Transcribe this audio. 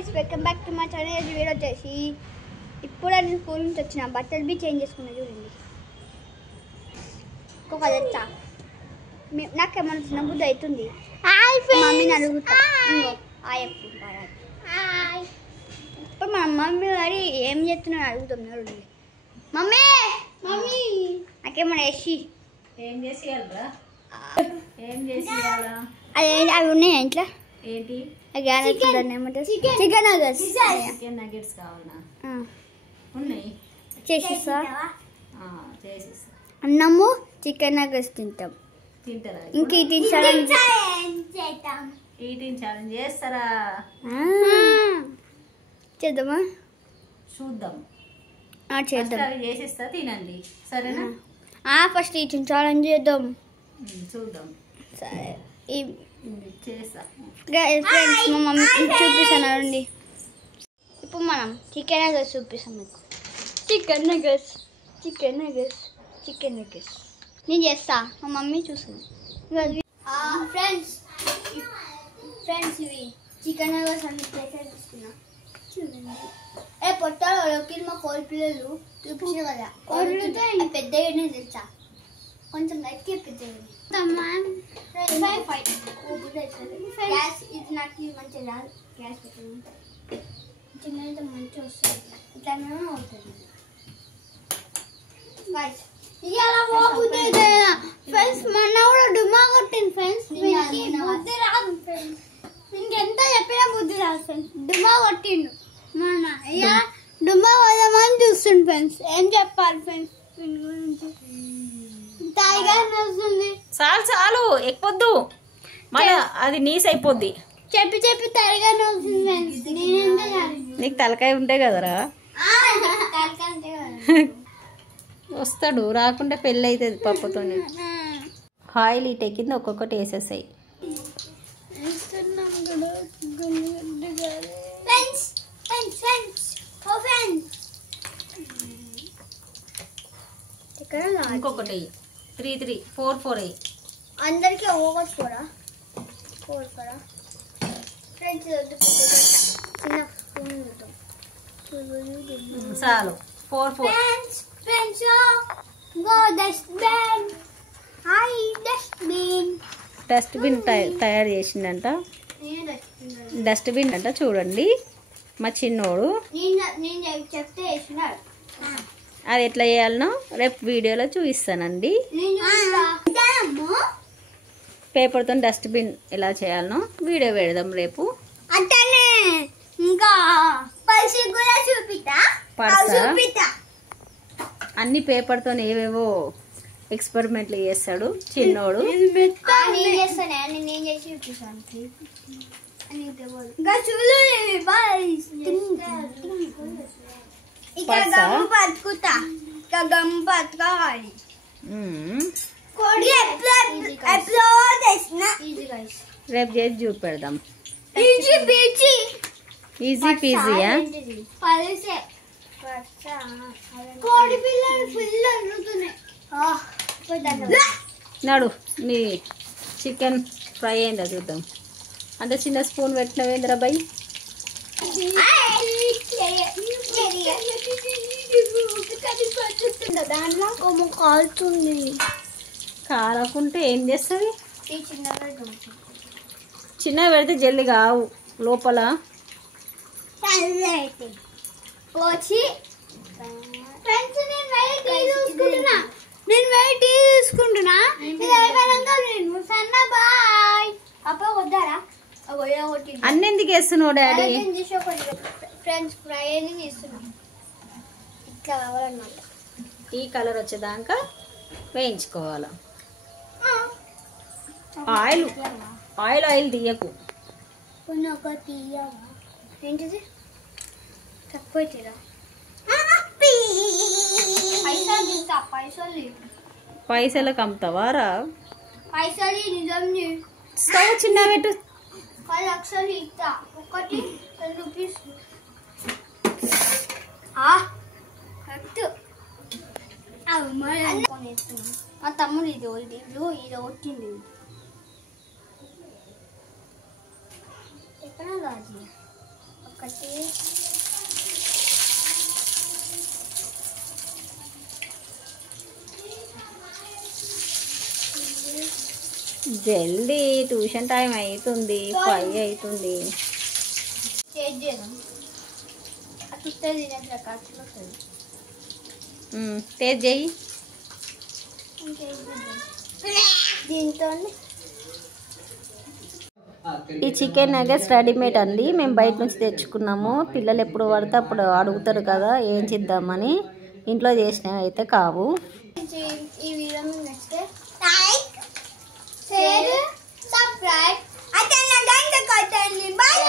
Guys welcome back to my channel video వచ్చేసి ఇప్పుడు నేను స్కూల్ నుంచి వచ్చిన బట్టలు బి చేంజ్ చేసుకున్నా చూడండి కోకదచ్చా నాకేమన్నా చిన్న బుద్ధి అవుతుంది హాయ్ ఫ్రెండ్స్ మమ్మీని అడుగుతా ఇంగో హాయ్ హాయ్ ఇప్పుడు మా మమ్మీ గారి ఏం చేస్తున్నా అడుగుతాం చూడండి మమ్మీ మమ్మీ నాకేమన్నా వేసి ఏం చేసేయాలరా ఏం చేసేయాలా అవి ఉన్నాయి ఇంట్లో ఏంటి చికెన్ నగెట్స్ చికెన్ నగెట్స్ కావాలనా ఉన్నాయి చేసేస్తా చేసేస్తా అన్నము చికెన్ నగెట్స్ తింటాం తింటారా ఇంక ఈటింగ్ ఛాలెంజ్ ఈటింగ్ ఛాలెంజ్ చేస్తారా చేద్దామా చూద్దాం చేద్దాం అవి చేసేస్తా తినండి సరేనా ఫస్ట్ ఈటింగ్ ఛాలెంజ్ చేద్దాం చూద్దాం సరే చేస్తా ఫ్రెండ్స్ మా మమ్మీ చూపిస్తానండి ఇప్పుడు మనం చికెన్ నగెట్స్ చూపిస్తాం మీకు చికెన్ నగెట్స్ నేను చేస్తా మా మమ్మీ చూస్తుంది ఫ్రెండ్స్ ఇవి చికెన్ నగెట్స్ అన్ని ప్లేసెస్ తీసుకున్నా చూడండి పొట్టలోకి మా కోడి పిల్లలు చూపించారు కదా పెద్దగానే తెలుసా కొంచెం గట్టిగా పెద్దగా గ్యాస్ ఇది నాకు మంచిగా రాదు గ్యాస్ పెట్టడం చిన్నది మంచిగా వస్తుంది ఇట్లానే అవుతుంది ఫ్రెండ్స్ మొన్న కూడా డుమ్మా కొట్టింది ఫ్రెండ్స్ బుద్ధి రాదు ఫ్రెండ్స్ ఇంకెంత చెప్పినా బుద్ధి రాదు ఫ్రెండ్స్ డుమ్మా కొట్టిండు మొన్న ఇక డుమ్మా కొడదామని చూస్తుండు ఫ్రెండ్స్ ఏం చెప్పాలి ఫ్రెండ్స్ దీని గురించి చాలు చాలు ఎక్కువద్దు మళ్ళీ అది నీస్ అయిపోద్ది చెప్పి తరగా నీకు తలకాయ ఉంటే కదరా వస్తాడు రాకుండా పెళ్ళి అవుతుంది పప్పుతో ఆయిల్ ఇటు కింద ఒక్కొక్కటి వేసేసాయి ఇంకొకటి 3 4 అందరికి ఒకటి కూడా 4 ఫ్రెండ్స్ చాలు 4 ఫ్రెండ్స్ గో డస్ట్బిన్ తయారు చేసిందంట డస్ట్బిన్ అంట చూడండి మా చిన్నోడు నేను చెప్తే వేసినాడు అది ఎట్లా చేయాలనో రేపు వీడియోలో చూపిస్తానండి పేపర్తో డస్ట్బిన్ ఎలా చేయాలనో వీడియో పెడదాం రేపు అంటేనే ఇంకా అన్ని పేపర్తో ఏవేవో ఎక్స్పెరిమెంట్లు చేస్తాడు చిన్నోడు రేపు చేసి చూపెడదాం ఈజీ పీజీయా నాడు నీ చికెన్ ఫ్రై అయిందా చూద్దాం అంత చిన్న స్పూన్ పెట్టినవేంద్రా బాయ్ దాంట్లో కాలుతుంది కాలకుంటే ఏం చేస్తుంది చిన్న పెడితే జల్ది కావు లోపల తీసుకుంటున్నా అన్ని ఎందుకు వేస్తున్నావు డాడీ ఫ్రెండ్స్ ఫ్రై అని చేస్తున్నాం ఇట్లా కావాలన్నమాట ఈ కలర్ వచ్చేదాకా వేయించుకోవాలి ఆయిల్ తీయకు ఏంటిది తక్కువ పైసలకు అమ్ముతావా రా పైసలు నిజం స్టవ్ చిన్న పెట్టు 10 లక్షలు ఇస్తా ఒకటి 10 రూపీస్ మా తమ్ముడు ఇది వచ్చింది ఎక్కడ రాజీ కాబట్టి జల్దీ ట్యూషన్ టైం అవుతుంది, 5 అవుతుంది. టేస్ట్ చేద్దాం. అట్లా తినేది ఖర్చులు వస్తుంది. టేస్ట్ చేయి. దీంతో ఈ చికెన్ నగెట్స్ రెడీమేడ్ అండి, మేము బయట నుంచి తెచ్చుకున్నాము. పిల్లలు ఎప్పుడు పడితే అప్పుడు అడుగుతారు కదా ఏం చేద్దామని, ఇంట్లో చేసినవి అయితే కావు. ఈ వీడియో మీకు నచ్చితే లైక్, షేర్, సబ్స్క్రైబ్, అతన్న గంట కొట్టండి. బై.